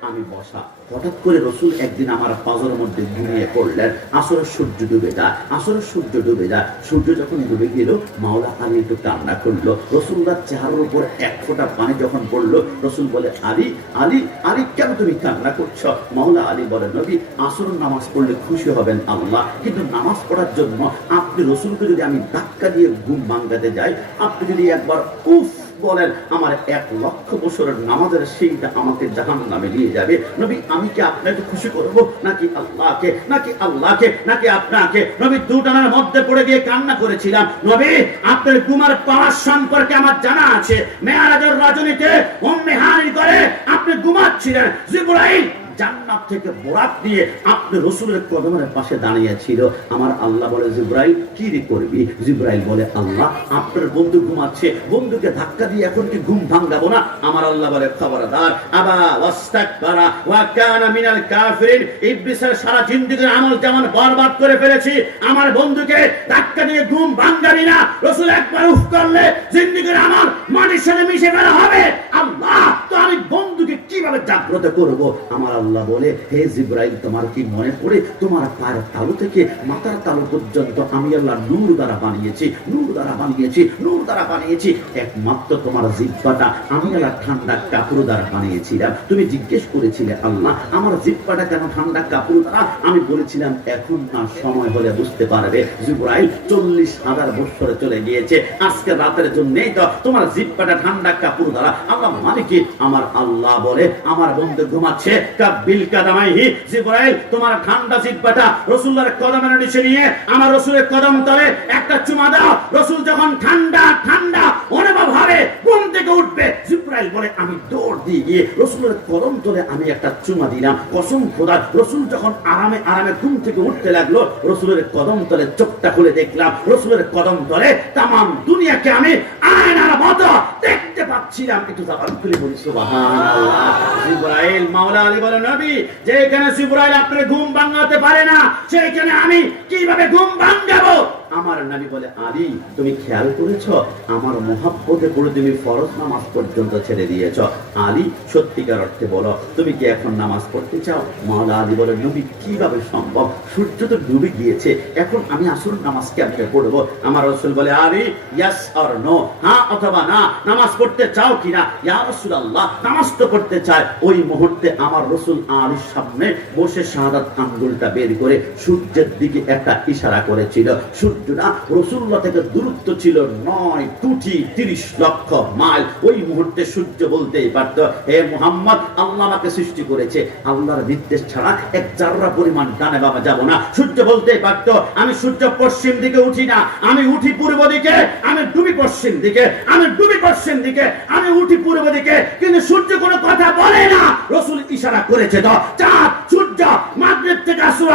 আমি বসা, হঠাৎ করে রসুল একদিন আমার পাজরের মধ্যে ঘুমিয়ে পড়লেন। আসরের সূর্য ডুবে যায়, আসরের সূর্য ডুবে যায়। সূর্য যখন ডুবে গেল, মাওলা আলী একটু কান্না করলো। রসুলদার চেহারার উপর এক ফোঁটা পানি যখন পড়লো, রসুল বলে আলী আলী আলী কেন তুমি কান্না করছো? মাওলা আলী বলে নবী, আসরের নামাজ পড়লে খুশি হবেন আল্লাহ, কিন্তু নামাজ পড়ার জন্য আপনি রসুলকে যদি আমি ধাক্কা দিয়ে ঘুম ভাঙাতে যাই, আপনি যদি একবার উফ বলেন, আমার 1 লক্ষ বছরের নামাজের সেইটা আমাকে জাহান্নামে নিয়ে যাবে। নবী, আমি কি আপনাকে খুশি করব নাকি আল্লাহকে, নাকি আল্লাহকে, নাকি আপনাকে? নবী দুটানার মধ্যে পড়ে গিয়ে কান্না করেছিলাম। নবী, আপনার ঘুমার পাওয়ার সম্পর্কে আমার জানা আছে। মেরাজের রজনীতে উম্মে হানি করে আপনি ঘুমাচ্ছিলেন, জিবরাইল জান্নাত থেকে বরাত দিয়ে আপনি রাসূলের কদমের পাশে দাঁড়িয়েছিল। আমার আল্লাহ বলে, জিবরাইল কি রে করবি? জিবরাইল বলে, আল্লাহ আপনার বন্ধু ঘুমাচ্ছে, বন্ধুকে ধাক্কা দিয়ে এখন কি ঘুম ভাঙাবো না? আমার আল্লাহ বলে, খবরদার, আবা ওয়াস্তাকবারা ওয়া কানা মিনাল কাফিরিন। ইবলিসের সারা জিন্দেগীর আমল যেমন বরবাদ করে ফেলেছি, আমার বন্ধুকে ধাক্কা দিয়ে ঘুম ভাঙাবি না। রাসূল একবার উফ করলে জিন্দেগীর আমল মাটির সাথে মিশে ফেলা হবে। আল্লাহ, তো আমি বন্ধুকে কিভাবে কিভাবে জাগ্রত করব? আমার আল্লাহ বলে, হে জিবরাইল, তোমার কি মনে পড়ে তোমার পায়ের তালু থেকে মাথার তালু পর্যন্ত আমি আল্লাহ নূর দ্বারা বানিয়েছি, নূর দ্বারা বানিয়েছি, নূর দ্বারা বানিয়েছি। একমাত্র তোমার জিহ্বাটা আমি আল্লাহ ঠান্ডা কাপড় দ্বারা বানিয়েছিলাম। তুমি জিজ্ঞেস করেছিলে, আল্লাহ আমার জিহ্বাটা কেন ঠান্ডা কাপড় দ্বারা? আমি বলেছিলাম এখন না, সময় হলে বুঝতে পারবে। জিবরাইল 40,000 বছরে চলে গিয়েছে, আজকে রাতের জন্যই তো তোমার জিহ্বাটা ঠান্ডা কাপড় দ্বারা। আল্লাহ মানে কি? আমার আল্লাহ বলে, আমার বন্ধু ঘুমাচ্ছে, কাবিল কাদামাইহি, জিবরাইল তোমার ঠান্ডা জিহ্বাটা রাসূলুল্লাহর কদমের নিচে নিয়ে আমার রাসূলের কদম তলে একটা চুমা দাও। রাসূল যখন ঠান্ডা ঠান্ডা অনুভব হবে, ঘুম থেকে উঠবে, জিবরাইল বলে আমি দৌড় দিয়ে গিয়ে রাসূলের কদম তলে আমি একটা চুমা দিলাম। কসম খোদার, রাসূল যখন আরামে আরামে ঘুম থেকে উঠতে লাগলো, রাসূলের কদম তলে চোখটা খুলে দেখলাম, রাসূলের কদম তলে তামাম দুনিয়াকে আমি আয়নার মতো দেখতে পাচ্ছিলাম। একটু জবান খুলে বলি সুবহানাল্লাহ। জিবরাইল মাওলা আলী বলে, নবী যেখানে জিবরাইল আপনার ঘুম ভাঙাতে পারে না, সেখানে আমি কিভাবে ঘুম ভাঙাবো? আমার নবী বলে, আলী তুমি খেয়াল করেছো, আমার মহব্বতে পড়ে তুমি ফরজ নামাজ পর্যন্ত ছেড়ে দিয়েছ। আলী সত্যিকার অর্থে বলো, তুমি কি এখন নামাজ পড়তে চাও? মাওলা আলী বলে, নবী কিভাবে সম্ভব? সূর্য তো ডুবে গিয়েছে, এখন আমি আসর নামাজ কেমনে পড়বো? আমার রাসূল বলে, আলী ইয়াস অর নো, হ্যাঁ অথবা না, নামাজ পড়তে চাও কিনা? ইয়া রাসূলুল্লাহ নামাজ তো পড়তে চাই। ওই মুহূর্তে আমার রাসূল আলীর সামনে বসে শাহাদাত আঙ্গুলটা বের করে সূর্যের দিকে একটা ইশারা করেছিল। সূর্যটা রাসূলুল্লাহ থেকে দূরত্ব ছিল 9 কোটি 30 লক্ষ মাইল। ওই মুহূর্তে সূর্য বলতেই পারত, হে মুহাম্মদ, আল্লাহ আমাকে সৃষ্টি করেছে, আল্লাহর নির্দেশ ছাড়া এক জাররা পরিমাণ ডানে বামে যাব না। সূর্য বলতেই পারত, আমি সূর্য পশ্চিম দিকে উঠি না, আমি উঠি পূর্ব দিকে, আমি ডুবি পশ্চিম দিকে, আমি ডুবি পশ্চিম দিকে, আমি উঠি পূর্ব দিকে। কিন্তু সূর্য কোনো কথা বলে না। রাসূল ইশারা করেছে তো, চাঁদ সূর্য মাগরিব থেকে আসর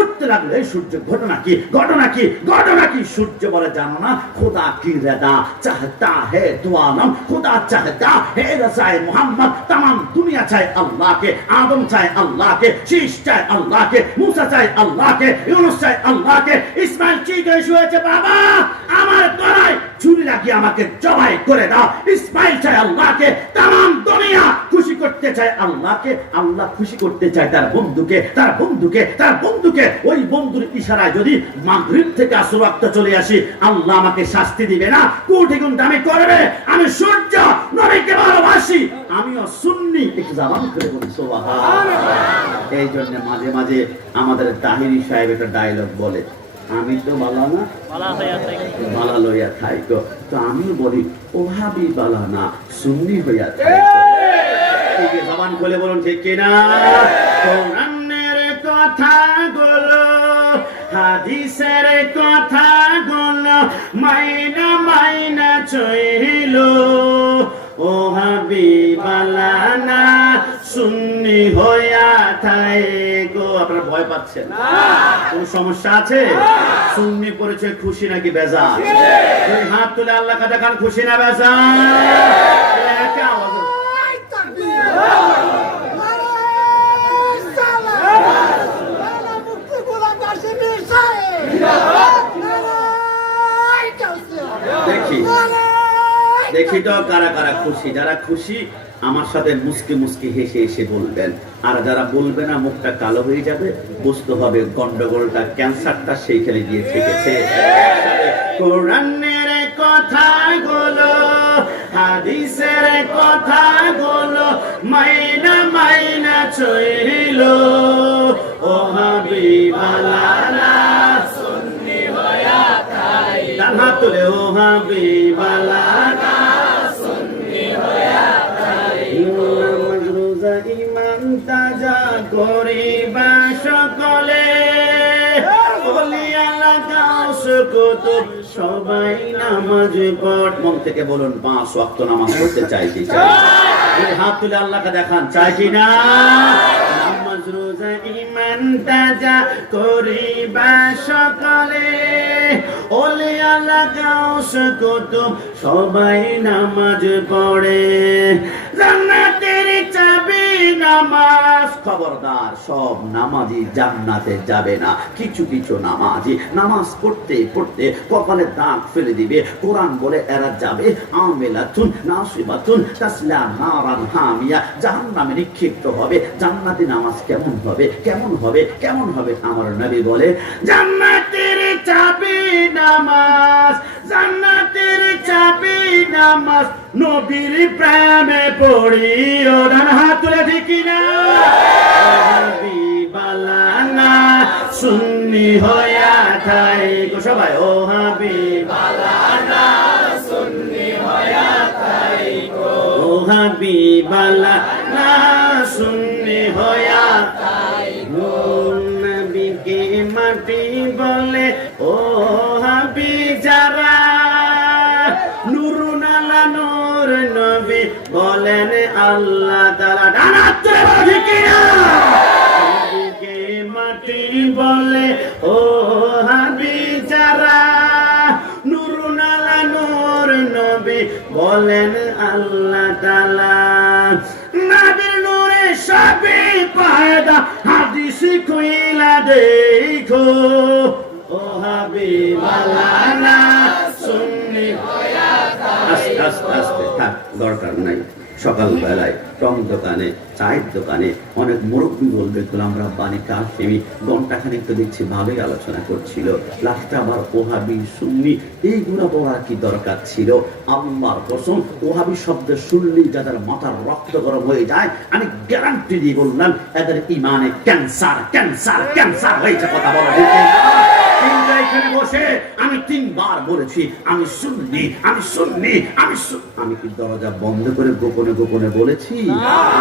উঠতে লাগলো। এই সূর্য ঘটনা কি, ঘটনা কি, ঘটনা কি? সূর্য বলে, জানো না, খোদা কি রেদা চাহতা হে দুআলম, খোদা চাহতা হে রাসায়ে মুহাম্মদ, तमाम दुनिया चाहे अल्लाह के, आदम चाहे अल्लाह के, शीश चाहे अल्लाह के, मूसा चाहे अल्लाह के, यूनुस चाहे अल्लाह के। इस्माइल জিজ্ঞেস হয়েছে, বাবা আমার গলায় ছুরি লাগিয়ে আমাকে জবাই করে দাও। ইসমাইল চায় আল্লাহকে, तमाम দুনিয়া খুশি করতে চায় আল্লাহকে, আল্লাহ খুশি করতে চায় তার বন্ধুকে, তার বন্ধুকে, তার বন্ধুকে। ওই বন্ধুর ইশারায় যদি মাগরিব থেকে আসর ওয়াক্ত চলে আসি, আল্লাহ আমাকে শাস্তি দিবে না, কোটি গুণ দামি করবে। আমি সূর্য নবীকে ভালোবাসি, আমিও সুন্নি। একটু জবান করে বলি সুবহানাল্লাহ। এই জন্য মাঝে মাঝে আমাদের তাহিরি সাহেব একটা ডায়লগ বলে, আমি তো বালা না, বালা লইয়া থাইকো। তো আমি বলি, ওহাবি বালা না, সুন্নি হইয়া থাইকো। ঠিক জবান খুলে বলুন, ঠিক কিনা? কোরআনের কথাগুলো, হাদিসের কথাগুলো মাইনা মাইনা চইল, ওহাবিবালা না, সুন্নি হইয়া থাইকো। আপনারা ভয় পাচ্ছেন? কোন সমস্যা আছে? সুন্নি পরিচয় খুশি নাকি বেজার? দুই হাত তুলে আল্লাহকে দেখান, খুশি না বেজার? একা আওয়াজ দেখি দেখি তো কারা কারা খুশি। যারা খুশি আমার সাথে মুস্কি মুস্কি হেসে হেসে বলবেন, আর যারা বলবে না মুখটা কালো হয়ে যাবে, বুঝতে হবে গন্ডগোলটা, ক্যান্সারটা সেইখানে গিয়ে থেকেছে। কোরআনের কথাগুলো, হাদিসের কথাগুলো মাইনা মাইনা চইল, ওহাবিবালা না, সুন্নি হইয়া থাইকো। ডান হাত তুলে, ওহাবিবালা না, সুন্নি হইয়া থাইকো। রোজা ইমান তাজা করিবা সকলে, সবাই নামাজ পড়। মন থেকে বলুন, 5 ওয়াক্ত নামাজ পড়তে চাই কি চাই? হাত তুলে আল্লাহকে দেখান, চাই কি না? নামাজ রোজা ইমান তাজা করিবা সকলে, ওলে আল্লাহ গাউস কুতুব সবাই নামাজ পড়ে। জান্নাতের চাবি নামাজ, খবরদার, সব নামাজি জান্নাতে যাবে না। কিছু কিছু নামাজি নামাজ পড়তে পড়তে কপালে দাগ ফেলে দিবে। কোরআন বলে এরা যাবে আমিলাতুন নাসিবাতুন তাসলা নারান হামিয়া, জাহান্নামে নিক্ষিপ্ত হবে। জান্নাতি নামাজ কেমন হবে, কেমন হবে, কেমন হবে? আমার নবী বলে জান্নাতের চাবি নামাজ, জান্নাতের চাবি নামাজ, নবীর প্রেমে পড়িও। ডান হাত তুলে ঠিকই না? হাবিবালানা সুন্নি হইয়া থাই গো সবাই, ও হাবিবালানা সুন্নি হইয়া থাই গো, ও হাবিবালানা সুন্নি হইয়া থাই গো। নবীকে মাটি বলে ও হাবি যারা, নুরুন আলা নূর নবী বলেন আল্লাহ তাআলা। ডানাতে ঠিক না? নবীকে মাটি বলে ও হাবি যারা, নুরুন আলা নূর নবী বলেন আল্লাহ তাআলা। নবীর নূরে সবে পয়দা, হাদিস কইলা দেখো, ও হাবিবালানা সুন্নি হইয়া থাই। আস্তে আস্তে আস্তে থাক, দরকার নাই। সকাল বেলায় টং দোকানে, চায়ের দোকানে অনেক মুরব্বী বলবে গোলাম রাব্বানী কাসেমি ঘন্টাখানিক তো দেখছি ভালোই আলোচনা করছিল, লাস্টে আবার ওহাবি সুন্নি, এইগুলো বলার কি দরকার ছিল? আল্লাহর কসম, ওহাবি শব্দ শুনলেই যাদের মাথার রক্ত গরম হয়ে যায়, আমি গ্যারান্টি দিয়ে বললাম এদের ইমানে ক্যান্সার ক্যান্সার ক্যান্সার হয়েছে। কথা বলা এখানে বসে আমি 3 বার বলেছি আমি সুন্নি, আমি সুন্নি, আমি কি দরজা বন্ধ করে গোপনে গোপনে বলেছি?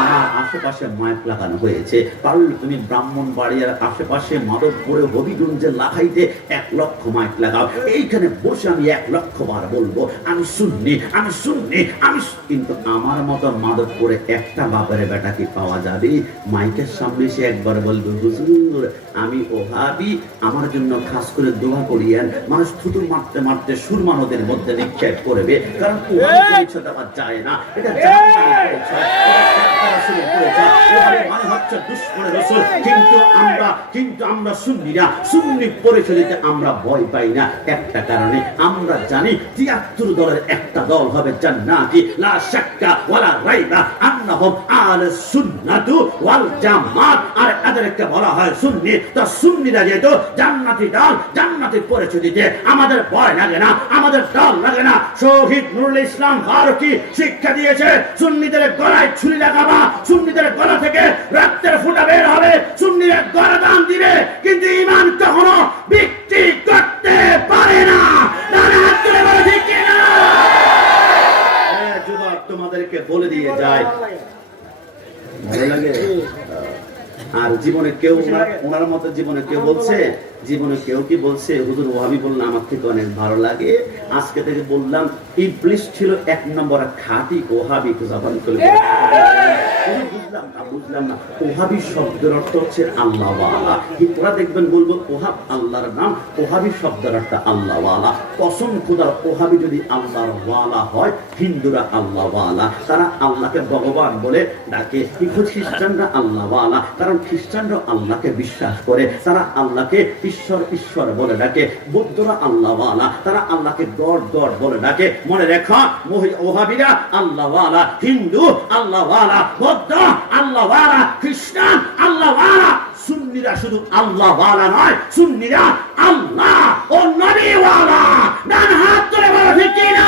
আমার আশেপাশে মাইক লাগানো হয়েছে। পারলে তুমি ব্রাহ্মণবাড়িয়ার আশেপাশে, মাধবপুরে, হবিগঞ্জে, লাখাইতে 1 লক্ষ মাইক লাগাও। এইখানে বসে আমি 1 লক্ষ বার বলবো আমি সুন্নি, আমি সুন্নি, আমি। কিন্তু আমার মতো মাধবপুরে একটা বাপের বেটা কি পাওয়া যাবে? মাইকের সামনে সে একবার বলবে হুজুর আমি ওহাবি, আমার জন্য খাস করে দোয়া করিয়েন। মানুষ থুতু মারতে মারতে সুরমা নদের মধ্যে নিক্ষেপ করবে, কারণ ওহাবি পরিচয় দেওয়া যায় না। এটা মানে হচ্ছে দুশমনের রাসূল। কিন্তু আমরা সুন্নিরা, সুন্নি পরিচয় দিতে আমরা ভয় পাই না একটা কারণে, আমরা জানি 73 দলের একটা দল হবে জান্নাতি, লা শাক্কা ওয়ালা রাইবা আন্নাহুম আহলুস সুন্নাতু ওয়াল জামাত। আর এদেরকে বলা হয় সুন্নি। তো সুন্নিরা যেহেতু জান্নাতি দল, জান্নাতি পরিচয় দিতে আমাদের ভয় লাগে না, আমাদের দল লাগে না। শহীদ নুরুল ইসলাম ফারুকী শিক্ষা দিয়েছে সুন্নিদের গলায় ছুরি লাগাবা, সুন্নিদের গলা থেকে রক্তের ফোঁটা বের হবে, সুন্নিরা গলাদান দিবে, কিন্তু ঈমান কখনো বিক্রি করতে পারে না। যুবক তোমাদেরকে বলে দিয়ে যায়, ভালো লাগে? আর জীবনে কেউ ওনার মতো জীবনে কেউ বলছে, জীবনে কেউ কি বলছে হুজুর ওহাবি বললাম আমার থেকে অনেক ভালো লাগে? আজকে থেকে বললাম ইবলিস ছিল 1 নম্বর খাঁটি ওহাবি। জবান করে বুঝলাম না। ওহাবি শব্দের অর্থ হচ্ছে আল্লাহওয়ালা। ওরা দেখবেন বলবো ওহাব আল্লাহর নাম, ওহাবি শব্দের অর্থ আল্লাহওয়ালা। কসম খোদার, ওহাবি যদি আল্লাহর ওয়ালা হয়, হিন্দুরা আল্লাহওয়ালা, তারা আল্লাহকে ভগবান বলে ডাকে। খ্রিস্টানরা আল্লাহওয়ালা, কারণ খ্রিস্টানরা আল্লাহকে বিশ্বাস করে, তারা আল্লাহকে ঈশ্বর ঈশ্বর বলে ডাকে। বৌদ্ধরা আল্লাহওয়ালা, তারা আল্লাহকে গড গড বলে ডাকে। মনে রেখা, ওহাবিরা আল্লাহওয়ালা, হিন্দু আল্লাহওয়ালা, বৌদ্ধ আল্লাহওয়ালা, খ্রিস্টান আল্লাহওয়ালা। সুন্নিরা শুধু আল্লাহওয়ালা নয়, সুন্নিরা আল্লাহ ও নবীওয়ালা। ডান হাত তুলে বলো ঠিক কি না?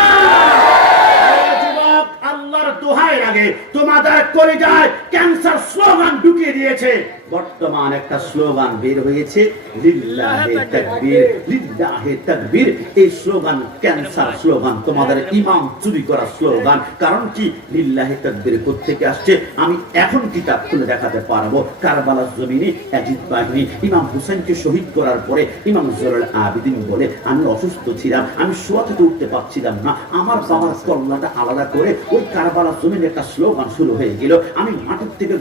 যুবক, আল্লাহর দোহাই লাগে, তোমাদের কলিজায় ক্যান্সার স্লোগান ঢুকিয়ে দিয়েছে। বর্তমান একটা স্লোগান বের হয়েছে, লিল্লাহে তাকবীর, লিল্লাহে তাকবীর। এই স্লোগান ক্যান্সার স্লোগান, তোমাদের ইমাম চুরি করা স্লোগান। কারণ কি? লিল্লাহে তাকবীর কোত্থেকে আসছে আমি এখন কিতাব খুলে দেখাতে পারবো। কারবালার জমিনে ইয়াজিদ বাহিনী ইমাম হুসাইনকে শহীদ করার পরে ইমাম জয়নুল আবেদিন বলে আমি অসুস্থ ছিলাম, আমি শোয়া থেকে উঠতে পারছিলাম না, আমার বাবার কল্লাটা আলাদা করে ওই কারবালার জমিনে একটা স্লোগান শুরু হয়ে গেল। আমি মাটি ভিতর থেকে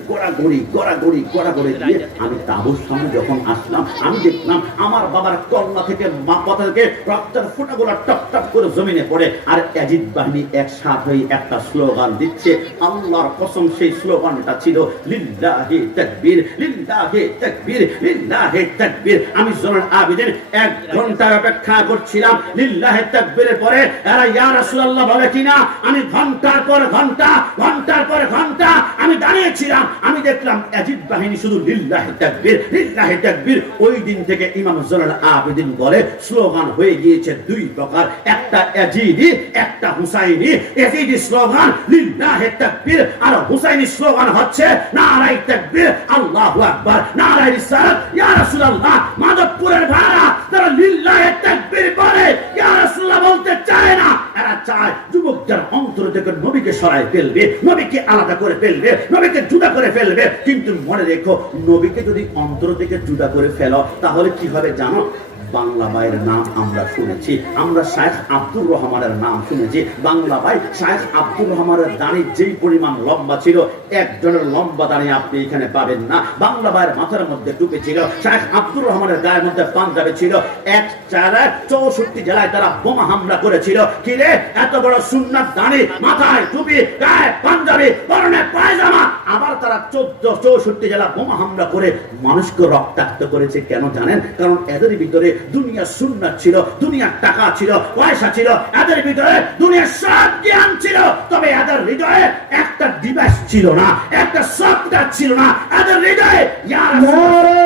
গড়াগড়ি দিয়ে আমি তাঁবুর সামনে যখন আসলাম, আমি দেখলাম আমার বাবার কল্লা থেকে মাথা থেকে রক্তের ফোঁটাগুলো টপ টপ করে জমিনে পড়ে, আর ইয়াজিদ বাহিনী একসাথ হয়ে একটা স্লোগান দিচ্ছে। আল্লাহর কসম সেই স্লোগানটা ছিল লিল্লাহি তাকবীর, লিল্লাহি তাকবীর, লিল্লাহি তাকবীর। আমি জোনাল আবেদিন 1 ঘন্টা অপেক্ষা করছিলাম লিল্লাহি তাকবীরের পরে এরা ইয়া রাসূলুল্লাহ বলে কিনা। আমি ঘন্টার পর ঘন্টা আমি দাঁড়িয়েছিলাম। আমি দেখলাম ইয়াজিদ বাহিনী শুধু লিল্লাহি তাকবীর, লিল্লাহি তাকবীর। ওই দিন থেকে ইমাম জোনাল আবেদিন বলে স্লোগান হয়ে গিয়েছে 2 প্রকার, একটা ইয়াজিদি, একটা হুসাইনি। ইয়াজিদি স্লোগান লিল্লাহি তাকবীর, আর হুসাইনি স্লোগান হচ্ছে নারায়ে তাকবীর, আল্লাহু আকবার, নারায়ে রিসালাত, ইয়া রাসূলুল্লাহ। মাদবপুরের ভাড়া তারা লিল্লাহি তাকবীর বলে, ইয়া রাসূলুল্লাহ বলতে চায় না। এরা চায় যুবকদের অন্তর থেকে নবীকে সরায় ফেলবে, নবীকে আলাদা করে ফেলবে, নবীকে জুদা করে ফেলবে। কিন্তু মনে রেখো, নবীকে যদি অন্তর থেকে জুদা করে ফেলো তাহলে কি হবে জানো? বাংলা ভাইয়ের নাম আমরা শুনেছি, আমরা শাইখ আব্দুর রহমানের নাম শুনেছি। বাংলা ভাই শাইখ আব্দুর রহমানের দাড়ি যেই পরিমাণ লম্বা ছিল, একজনের লম্বা দাড়ি আপনি এখানে পাবেন না। বাংলা ভাইয়ের মাথার মধ্যে টুপি ছিল, শাইখ আব্দুর রহমানের গায়ের মধ্যে পাঞ্জাবি ছিল। 64 জেলায় তারা বোমা হামলা করেছিল। কিরে, এত বড় সুন্নাত দাড়ি, মাথায় টুপি, গায়ে পাঞ্জাবি, পরনে পায়জামা, আবার তারা 64 জেলা বোমা হামলা করে মানুষকে রক্তাক্ত করেছে। কেন জানেন? কারণ এদের ভিতরে দুনিয়া সুন্নাত ছিল, দুনিয়ার টাকা ছিল, পয়সা ছিল, এদের ভিতরে দুনিয়ার সব জ্ঞান ছিল। তবে এদের হৃদয়ে একটা ডিভাইস ছিল না, একটা সফটওয়্যার ছিল না। এদের হৃদয়ে ইয়া রাসূলুল্লাহ